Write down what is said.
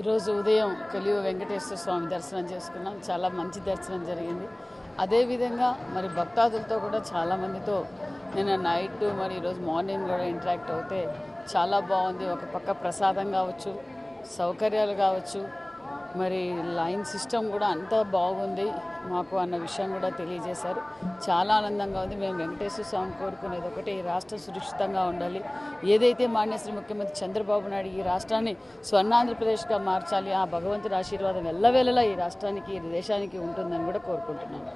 ఈరోజు ఉదయం కలియుగ వెంకటేశ్వర స్వామి దర్శనం చేసుకున్నాం. చాలా మంచి దర్శనం జరిగింది. అదేవిధంగా మరి భక్తాదులతో కూడా చాలామందితో నిన్న నైట్ మరి ఈరోజు మార్నింగ్ కూడా ఇంటరాక్ట్ అవుతే చాలా బాగుంది. ఒక పక్క ప్రసాదం కావచ్చు, సౌకర్యాలు కావచ్చు, మరి లైన్ సిస్టమ్ కూడా అంతా బాగుంది మాకు అన్న విషయం కూడా తెలియజేశారు. చాలా ఆనందంగా ఉంది. మేము వెంకటేశ్వర స్వామి కోరుకునేది ఒకటి, ఈ రాష్ట్రం సురక్షితంగా ఉండాలి. ఏదైతే మాన్యశ్రీ ముఖ్యమంత్రి చంద్రబాబు నాయుడు ఈ రాష్ట్రాన్ని స్వర్ణాంధ్రప్రదేశ్గా మార్చాలి, ఆ భగవంతుడి ఆశీర్వాదం ఎల్లవేళలా ఈ రాష్ట్రానికి, ఈ దేశానికి ఉంటుందని కూడా కోరుకుంటున్నాను.